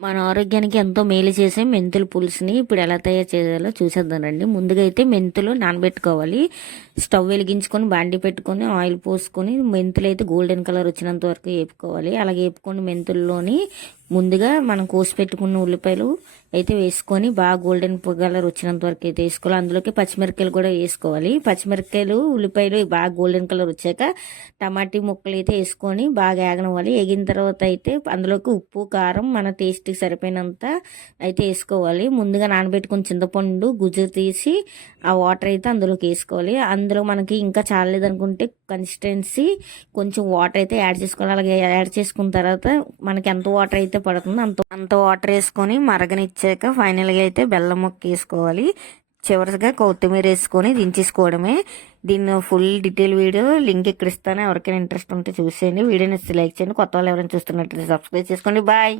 మన ఆరోగ్యానికి ఎంతో మేలు చేసే మెంతుల పులుసుని ఇప్పుడు ఎలా తయారు చేయాలో చూసేద్దానండి. ముందుగా అయితే మెంతులు నానబెట్టుకోవాలి. స్టవ్ వెలిగించుకొని బాండి పెట్టుకొని ఆయిల్ పోసుకొని మెంతులు అయితే గోల్డెన్ కలర్ వచ్చినంత వరకు వేపుకోవాలి. అలాగే వేపుకొని మెంతుల్లోని ముందుగా మనం కోసి పెట్టుకున్న ఉల్లిపాయలు అయితే వేసుకొని బాగా గోల్డెన్ కలర్ వచ్చినంత వరకు అయితే వేసుకోవాలి. అందులోకి పచ్చిమిరపకాయలు కూడా వేసుకోవాలి. పచ్చిమిరపకాయలు ఉల్లిపాయలు బాగా గోల్డెన్ కలర్ వచ్చాక టమాటీ ముక్కలు అయితే వేసుకొని బాగా ఏగనివ్వాలి. వేగిన తర్వాత అయితే అందులోకి ఉప్పు కారం మన టేస్ట్కి సరిపోయినంత అయితే వేసుకోవాలి. ముందుగా నానబెట్టుకుని చింతపండు గుజ్జు తీసి ఆ వాటర్ అయితే అందులోకి వేసుకోవాలి. అందులో మనకి ఇంకా చాలేదనుకుంటే కన్సిస్టెన్సీ కొంచెం వాటర్ అయితే యాడ్ చేసుకోవాలి. అలాగే యాడ్ చేసుకున్న తర్వాత మనకి ఎంత వాటర్ అయితే పడుతుందో అంత వాటర్ వేసుకొని మరగనిచ్చాక ఫైనల్గా అయితే బెల్లం ముక్క వేసుకోవాలి. చివరిగా కొత్తిమీర వేసుకొని దించేసుకోవడమే. దీన్ని ఫుల్ డీటెయిల్ వీడియో లింక్ ఇక్కడ ఇస్తాను. ఎవరికైనా ఇంట్రెస్ట్ ఉంటే చూసేయండి. వీడియోని లైక్ చేయండి. కొత్త వాళ్ళు ఎవరైనా చూస్తున్నట్లయితే సబ్స్క్రైబ్ చేసుకోండి. బాయ్.